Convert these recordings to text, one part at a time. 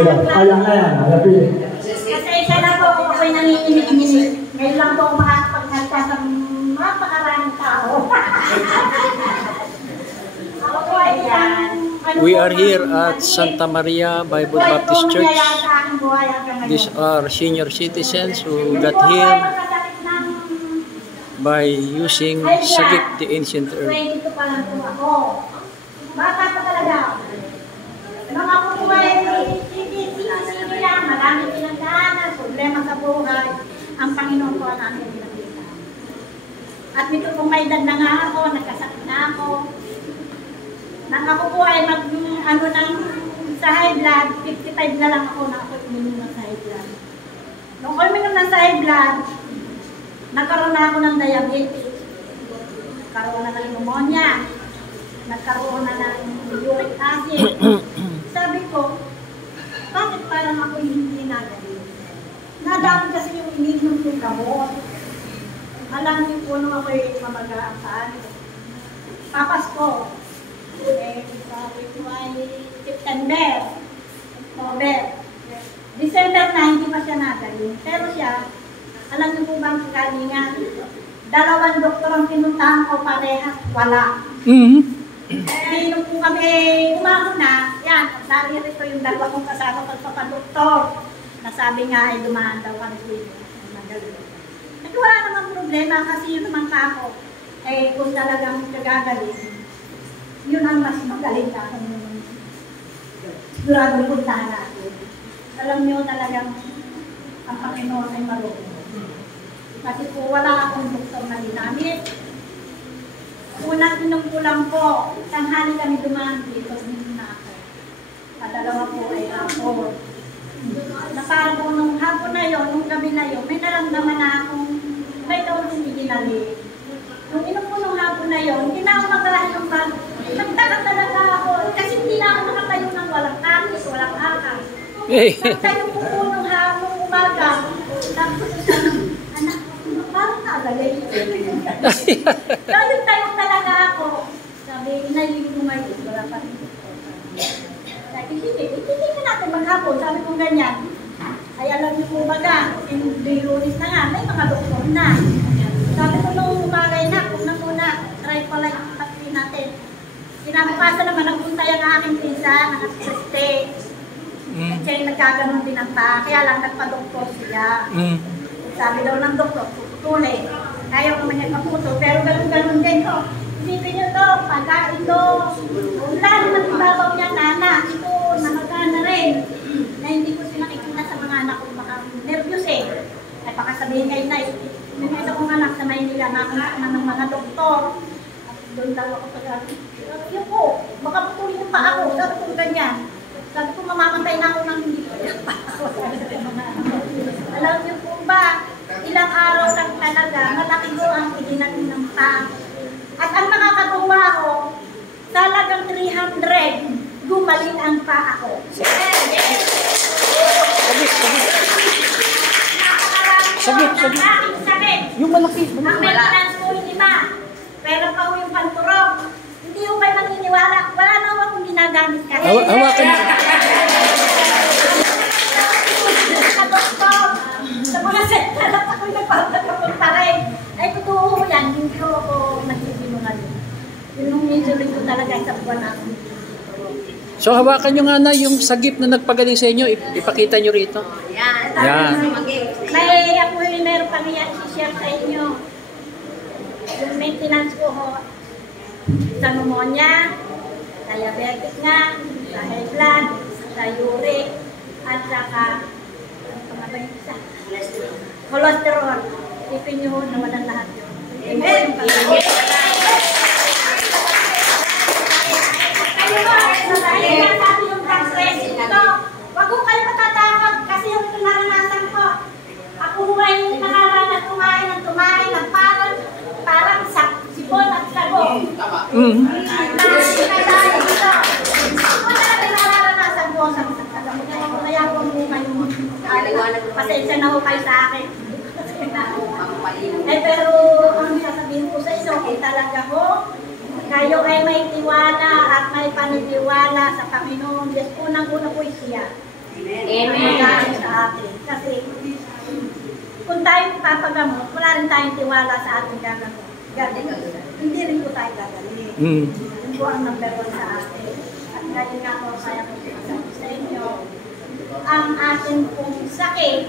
Ayan na yan. Kasi isa na po ako ako'y nanginginig-inig. Ngayon lang po ako makakapagsalita sa napakaraming tao. We are here at Santa Maria Bible Baptist Church. These are senior citizens who got healed by using sagip, the ancient herb. Bata pa talaga. Mga po ay hindi lang, maraming pinagdaanan, problema sa buhay. Ang Panginoon po ang aming pinakita. At nito kung may edad na nga ako, nagkasakit na ako. Nang ako po ay sa high blood, 55 na lang ako na ako uminom ng high blood. Nung uminom ng high blood, nagkaroon na ako ng diabetes. Nagkaroon na ng pneumonia. Nagkaroon na ng uric acid. Sabi ko, bakit parang ako hindi nagaling? Nadami kasi yung ininom yung gamot. Alam niyo po nung ako'y mamagaan saan. Papasko. Sabi ko ay September, October. December na hindi pa siya nagaling. Pero siya, alam niyo po bang kagalingan? 2 doktor ang pinuntahan ko parehas, wala. Nung po kami umahon na, yan, naririto yung 2 kong kasama pagpapadoktor. Nasabi nga ay dumaan daw kami dito. At wala namang problema kasi yun naman ka ako. Eh kung talagang kagagaling, yun ang mas magaling na kung siguradong puntahan natin. Alam nyo talagang ang Panginoon ay marunong. Kasi po wala akong doktor na ginamit. Unang inom ko lang po, tanghali kami dumaan dito, hindi na ako. Padalawa po ay hapon. Na parang po nung hapon na yun, nung gabi na yun, may naramdaman na akong may taon hindi ginali. Nung inom ko nung hapon na yun, hindi na ako magkalahin ng bag. Nagtaka talaga ako, kasi hindi na ako nakatayo ng walang kamis, walang akas. Nagtayo po po nung hapon umaga, tapos anak, parang nagalay. Tayo talaga ako. Sabi, inayin mo ngayon, wala pa rin. Sabi, hindi ka natin maghapon. Sabi ko ganyan. Ay alam niyo po baga, hindi lunis na nga, may mga doktor na. Sabi ko nung umagay na, kung na muna, try pala yung pati natin. Kinapapasa naman, nagpunta yung aking pisa, nakasiste. At siya yung nagkaganon din ang paa, kaya lang nagpa-doktor siya. Sabi daw ng doktor, tuloy. Ayaw ko man nagpaputo, pero ganun-ganun din ko. Isipin nyo to, pagkain to. Wala naman ibabaw niya, nana. Ito, namagana rin. Na hindi ko sinakikita sa mga anak ko, baka nervyos eh. Ay baka sabihin kayo na, yung isa kong anak sa Maynila, nakakunta ng mga doktor. At doon daw ako pag-asin. Yun po, baka putulin yung pa ako. Sabi ko ganyan. Sabi ko, mamamatay na ako nang hindi ko yung pa ako. Alam niyo po ba, ilang araw lang talaga, malaki ko ang idinating ng tao. At ang makakatuwa ko, talagang 300, gumaling ang pa ako. Sabit. Yung malaki. Ang maintenance ko hindi ba? Pero pa ko yung panturog. Hindi ko kayo maniniwala. Wala na akong ginagamit kahit. Hawakan mo. Sa mga sentral at ako'y nagpapatapon pa rin. Ay, totoo yan. Hindi ko ako nagsisinungaling. Yung insulin ko talaga sa buwan ako. So hawakan nyo nga na yung sagip na nagpagaling sa inyo. Ipakita nyo rito. Yan. Yan. May ako yung meron pang yan i-share sa inyo. Yung maintenance ko ho. Sa pneumonia, diabetic nga, sa high blood, sa uric, at saka cholesterol. Isipin nyo na walang lahat yun. Amen. Kayo sabi yung tax-rate ito. Wag ko kayo matatawag kasi yung naranasan ko. Ako ay nakaranas kumain ng parang sipon at sago. Pasensya na ho kayo sa akin. Pero ang sasabihin ko sa inyo, talaga ho, kayo ay may tiwala at may paniniwala sa Panginoon. Yes, unang-una po siya. Magaan sa atin. Kasi kung tayo papagamot, wala rin tayong tiwala sa ating gagamot. Hindi rin po tayo gagaling. Yun po ang number 1 sa atin. At ngayon nga po, kaya po sa inyo, ang ating pong sakit,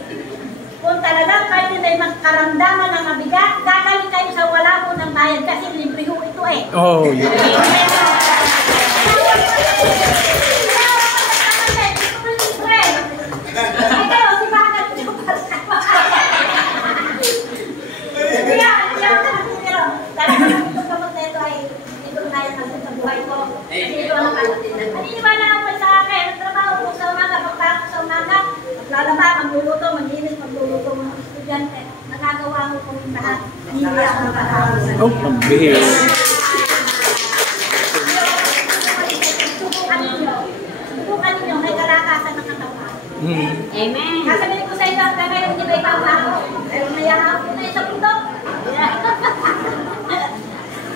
kung talagang kayo ay magkaramdaman ng mabigat, gagaling kayo sa wala po ng bayad kasi libre ho ito eh. Oh, yeah. Naniniwala ako sa akin, ang trabaho ko sa umaga, pagpasok sa umaga, maglalaba, magluluto, maglinis, magluluto mga estudyante, nagagawa ko po yung lahat. Hindi ako nakakawa sa Oh, ang bihis. Subukan ninyo, may kalakasan ng katawan. Mm. Amen. Sasabihin ko sa inyo, hanggang ngayon, hindi ba ipapa ako? Pero mayaan